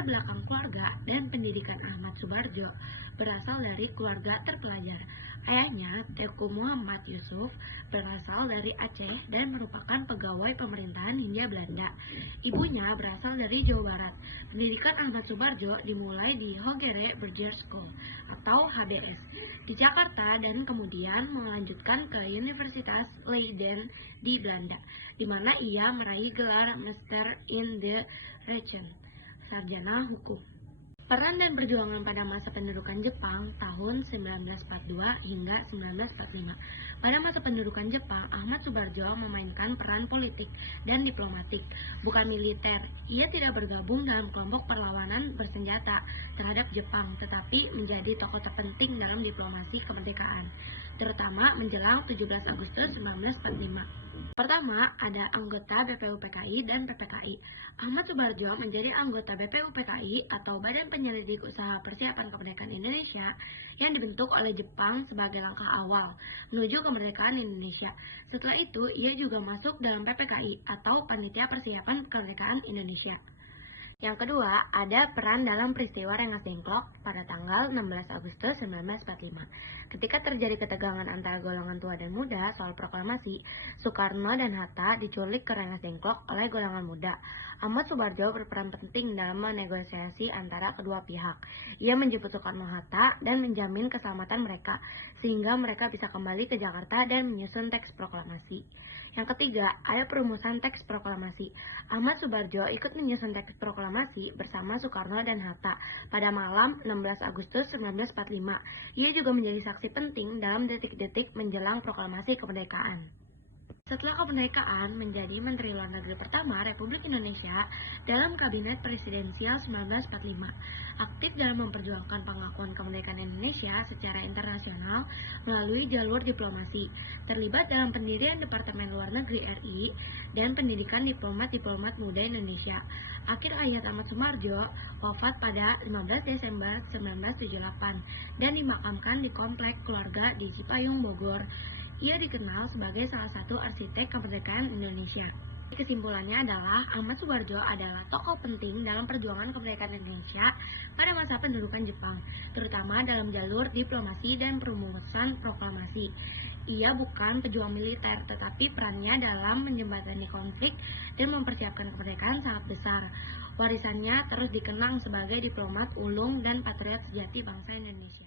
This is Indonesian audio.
Latar belakang keluarga dan pendidikan Ahmad Subarjo berasal dari keluarga terpelajar. Ayahnya, Teuku Muhammad Yusuf, berasal dari Aceh dan merupakan pegawai pemerintahan Hindia Belanda. Ibunya berasal dari Jawa Barat. Pendidikan Ahmad Subarjo dimulai di Hogere Berger School atau HBS di Jakarta dan kemudian melanjutkan ke Universitas Leiden di Belanda, di mana ia meraih gelar Master in the Rechten, sarjana hukum. Peran dan perjuangan pada masa pendudukan Jepang tahun 1942 hingga 1945. Pada masa pendudukan Jepang, Ahmad Subarjo memainkan peran politik dan diplomatik, bukan militer. Ia tidak bergabung dalam kelompok perlawanan bersenjata terhadap Jepang, tetapi menjadi tokoh terpenting dalam diplomasi kemerdekaan, terutama menjelang 17 Agustus 1945. Pertama, ada anggota BPUPKI dan PPKI. Ahmad Subarjo menjadi anggota BPUPKI atau Badan Penyelidik Usaha Persiapan Kemerdekaan Indonesia yang dibentuk oleh Jepang sebagai langkah awal menuju kemerdekaan Indonesia. Setelah itu, ia juga masuk dalam PPKI atau Panitia Persiapan Kemerdekaan Indonesia. Yang kedua, ada peran dalam peristiwa Rengas Dengklok pada tanggal 16 Agustus 1945. Ketika terjadi ketegangan antara golongan tua dan muda soal proklamasi, Soekarno dan Hatta diculik ke Rengas Dengklok oleh golongan muda. Ahmad Subarjo berperan penting dalam menegosiasi antara kedua pihak. Ia menjemput Soekarno-Hatta dan menjamin keselamatan mereka, sehingga mereka bisa kembali ke Jakarta dan menyusun teks proklamasi. Yang ketiga, ada perumusan teks proklamasi. Ahmad Subarjo ikut menyusun teks proklamasi bersama Soekarno dan Hatta pada malam 16 Agustus 1945. Ia juga menjadi saksi penting dalam detik-detik menjelang proklamasi kemerdekaan. Setelah kemerdekaan, menjadi Menteri Luar Negeri pertama Republik Indonesia dalam Kabinet Presidensial 1945. Aktif dalam memperjuangkan pengakuan kemerdekaan Indonesia secara internasional melalui jalur diplomasi. Terlibat dalam pendirian Departemen Luar Negeri RI dan pendidikan diplomat-diplomat muda Indonesia. Akhir hayat Ahmad Subarjo wafat pada 15 Desember 1978 dan dimakamkan di Komplek Keluarga di Cipayung, Bogor. Ia dikenal sebagai salah satu arsitek kemerdekaan Indonesia. Kesimpulannya adalah Ahmad Subarjo adalah tokoh penting dalam perjuangan kemerdekaan Indonesia pada masa pendudukan Jepang, terutama dalam jalur diplomasi dan perumusan proklamasi. Ia bukan pejuang militer, tetapi perannya dalam menjembatani konflik dan mempersiapkan kemerdekaan sangat besar. Warisannya terus dikenang sebagai diplomat ulung dan patriot sejati bangsa Indonesia.